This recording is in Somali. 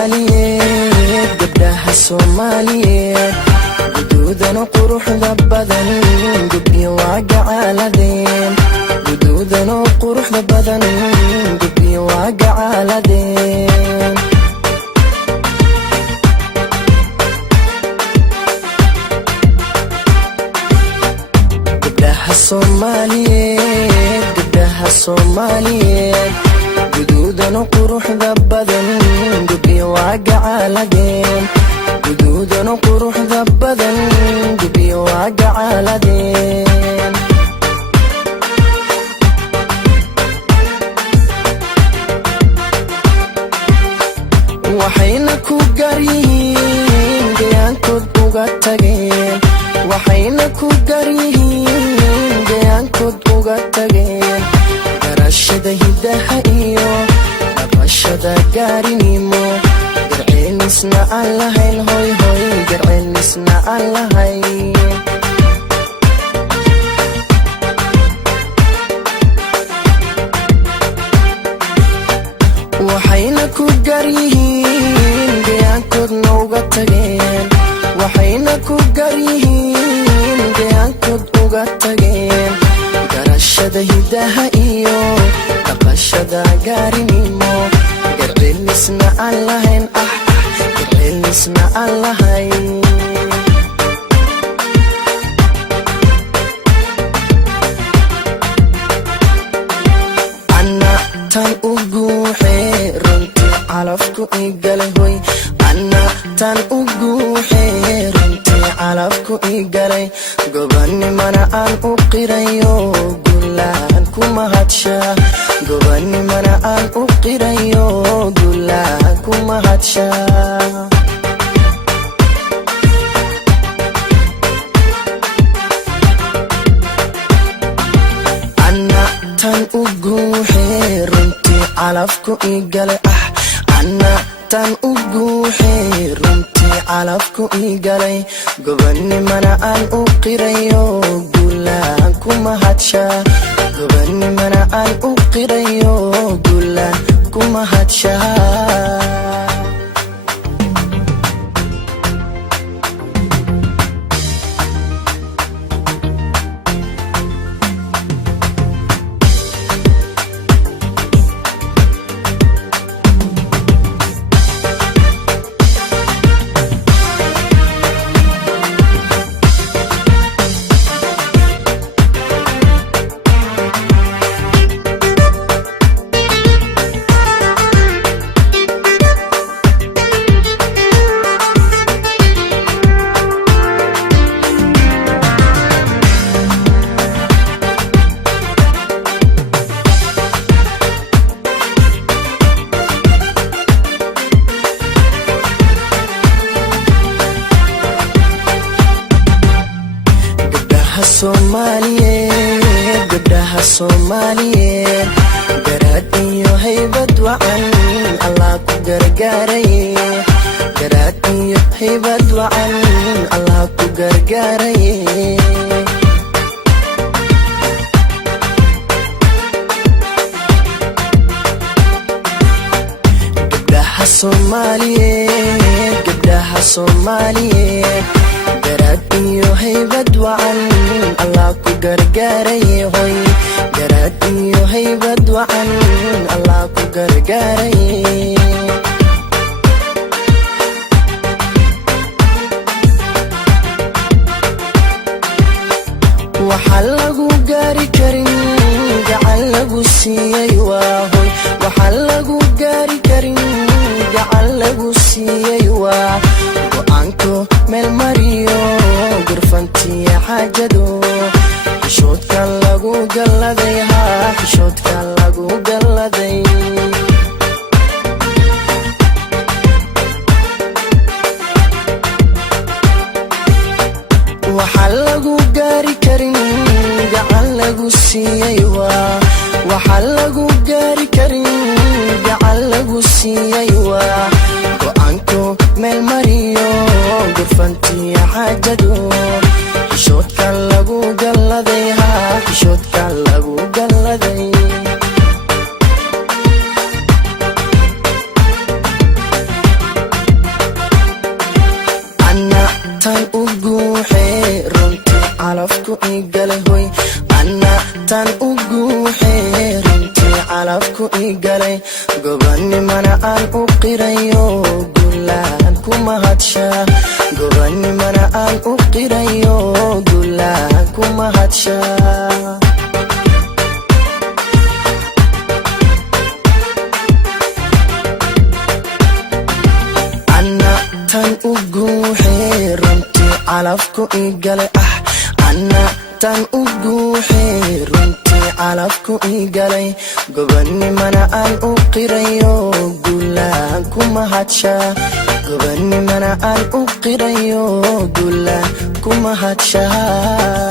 Soomaaliyeed gabdhaha Soomaaliyeed guduudana quruxda badan gubyo waa gacaaladeen guduudana quruxda badan gubyo waa gacaaladeen gabdhaha Soomaaliyeed guduudana quruxda badan gubyo waa gacaaladeen guduudana quruxda badan gubyo waa gacaaladeen waxayna ku garyihiin gayaankood uga tageen waxayna ku garyihiin gayaankood uga tageen garashada hidaha iyo dhaqashada gaarinimo garceelisna aan lahayn hoy hoy garceelisna aan lahayn waxayna ku garyihiin gayaankoodna uga tageen waxayna ku garyihiin gayaankood uga tageen garashada hidaha iyo dhaqashada gaarinimo garceelisna aan lahayn garceelisna aan lahayn ana tan u guuxee runtii calafku igalay hoy ana tan u guuxee runtii calafku igalay gobanimana aan u qirayo gulaan ku mahadshaa gobanimana aan u qirayo gulaan ku mahadshaa ana tan u guuxee runtii calafku igalay ana tan u guuxee runtii calafku igalay gobanimana aan u qirayo gulaan ku mahadshaa gobanimana aan u qirayo gulaan ku mahadshaa Soomaaliyeed gabdhaha Soomaaliyeed garaad iyo haybad wacan Allah ku gargaaraye garaad iyo haybad wacan Allah ku gargaaraye gabdhaha Soomaaliyeed garaad iyo haybad wacan Allah ku gargaaraye hoy garaad iyo haybad wacan Allah ku gargaaraye waxaa lagu gaari karin gacan lagu siiyey waa hoy waxaa lagu gaari karin gacan lagu siiyey waa go'aanko meel mariyo gurfantiya xaajado xishoodka lagu galladay xishoodka lagu galladay waxaa lagu gaari karin gacan lagu siiyey waa waxaa lagu gaari karin gacan lagu siiyey waa go'aanko igalay hoy anna tan ugu xeerintii calafku igalay gobanimana aan u qirayo gulaan ku mahadshaa gobanimana aan u qirayo gulaan ku mahadshaa tan ugu xeerintii calafku igalay anna tan ugu xeerintii calafku igalay gobanimana aan u qirayo gulaan ku mahadshaa gobanimana aan u qirayo gulaan ku mahadshaa